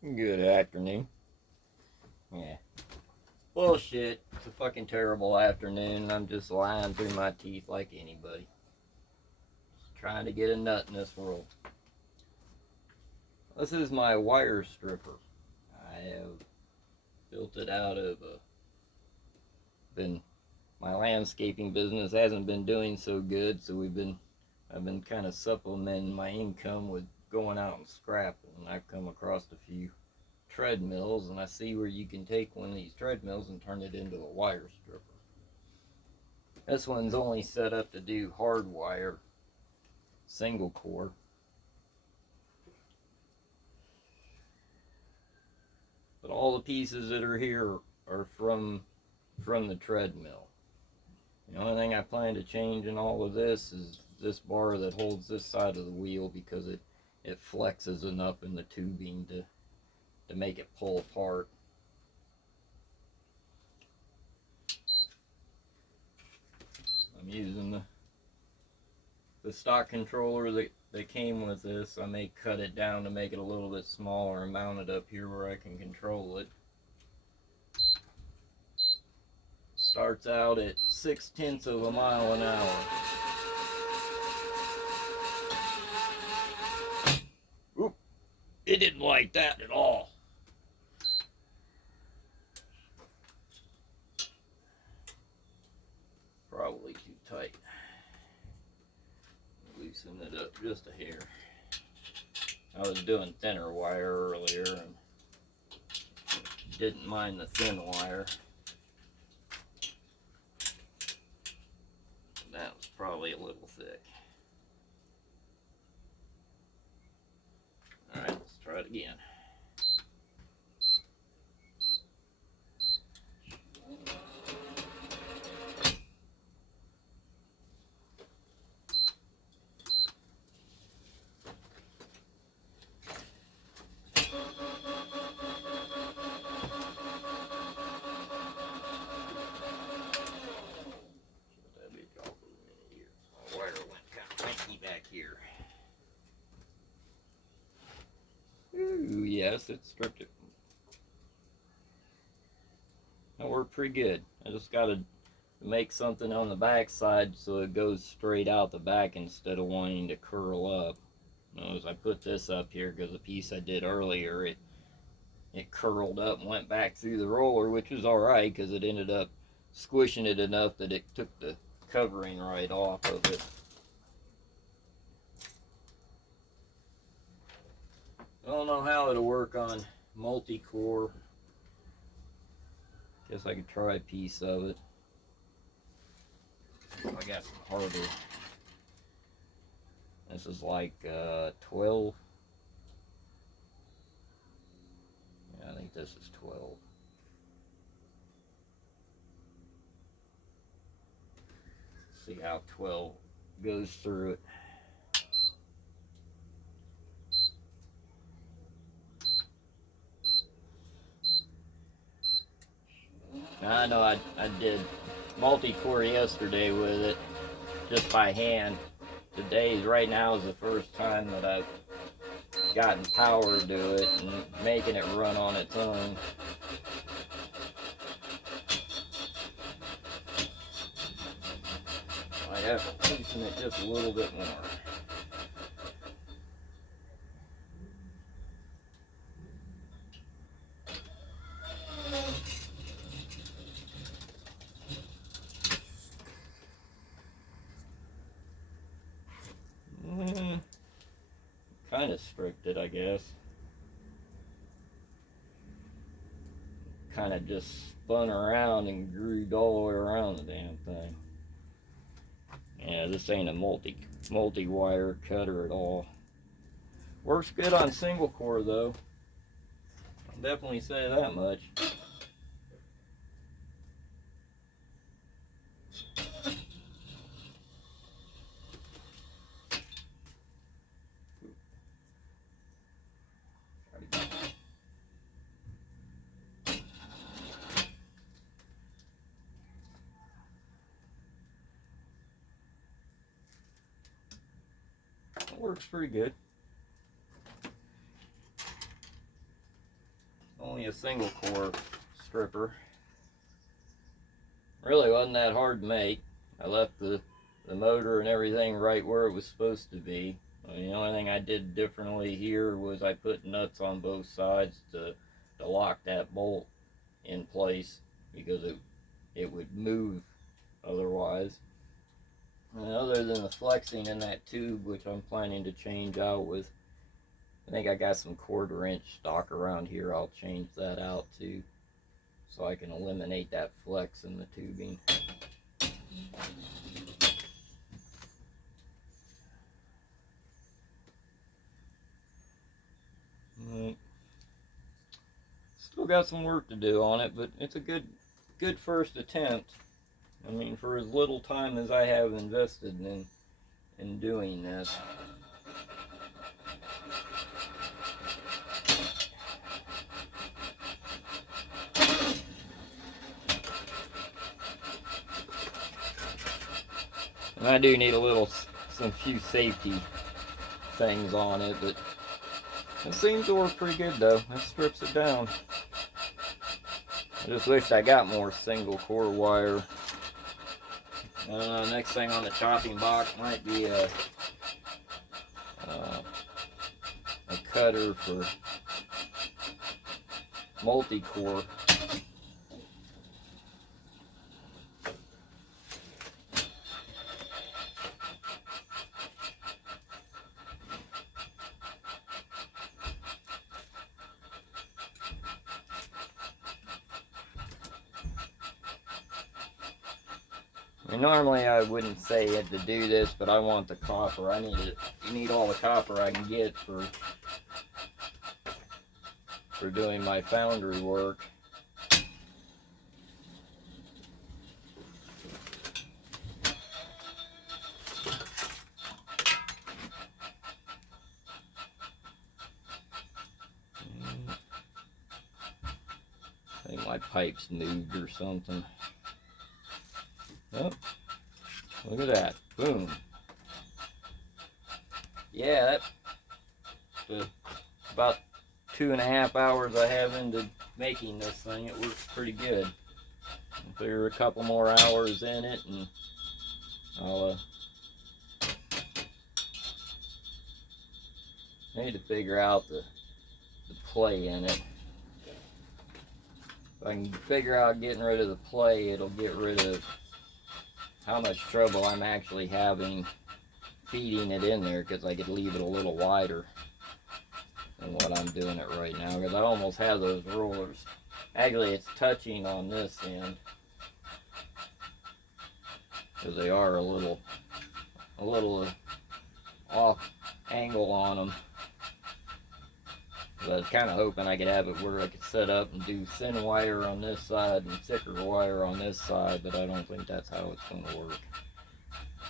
Good afternoon. Yeah. Bullshit. It's a fucking terrible afternoon. I'm just lying through my teeth like anybody. Just trying to get a nut in this world. This is my wire stripper. I have built it out of been my landscaping business hasn't been doing so good, so I've been kind of supplementing my income with going out and scrapping. And I've come across a few treadmills, and I see where you can take one of these treadmills and turn it into a wire stripper. This one's only set up to do hardwire, single core. But all the pieces that are here are from the treadmill. The only thing I plan to change in all of this is this bar that holds this side of the wheel, because it flexes enough in the tubing to make it pull apart. I'm using the stock controller that came with this. I may cut it down to make it a little bit smaller and mount it up here where I can control it. Starts out at 0.6 of a mile an hour. Oop, it didn't like that at all. Probably too tight. Loosen it up just a hair. I was doing thinner wire earlier and didn't mind the thin wire. That was probably a little thick. Alright, let's try it again. Here. Ooh, yes, it stripped it. That worked pretty good. I just got to make something on the back side so it goes straight out the back instead of wanting to curl up. As I put this up here, because the piece I did earlier, it curled up and went back through the roller, which was alright because it ended up squishing it enough that it took the covering right off of it. I don't know how it'll work on multi-core. Guess I could try a piece of it. I got some harder. This is like 12. Yeah, I think this is 12. See how 12 goes through it. I know I did multi-core yesterday with it, just by hand. Today, right now, is the first time that I've gotten power to it and making it run on its own. I have to loosen it just a little bit more. Kind of stripped it, I guess. Kind of just spun around and grooved all the way around the damn thing. Yeah, this ain't a multi-wire cutter at all. Works good on single core though. I'll definitely say that much. It works pretty good. only a single core stripper. Really wasn't that hard to make. I left the motor and everything right where it was supposed to be. I mean, the only thing I did differently here was I put nuts on both sides to lock that bolt in place, because it would move otherwise. And other than the flexing in that tube, which I'm planning to change out with, I think I got some 1/4 inch stock around here. I'll change that out too, so I can eliminate that flex in the tubing. Still got some work to do on it, but it's a good first attempt. I mean, for as little time as I have invested in doing this. And I do need some few safety things on it, but it seems to work pretty good though. That strips it down. I just wish I got more single core wire. Next thing on the chopping block might be a cutter for multi-core. Normally I wouldn't say you had to do this, but I want the copper. You need all the copper I can get for doing my foundry work. I think my pipe's moved or something. Oh, look at that. Boom. Yeah, that's about 2.5 hours I have into making this thing. It works pretty good. I'll figure a couple more hours in it, and I'll need to figure out the play in it. If I can figure out getting rid of the play, it'll get rid of how much trouble I'm actually having feeding it in there, because I could leave it a little wider than what I'm doing it right now, because I almost have those rollers. Actually, it's touching on this end, because they are a little off angle on them. But I was kind of hoping I could have it where I could set up and do thin wire on this side and thicker wire on this side, but I don't think that's how it's going to work.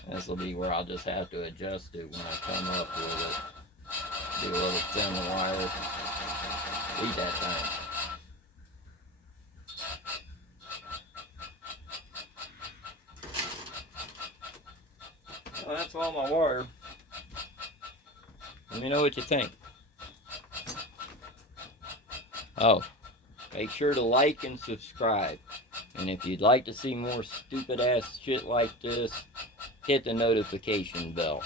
This will be where I'll just have to adjust it when I come up with it. Do a little thin wire. Eat that thing. Well, that's all my wire. Let me know what you think. Oh, make sure to like and subscribe. And if you'd like to see more stupid ass shit like this, hit the notification bell.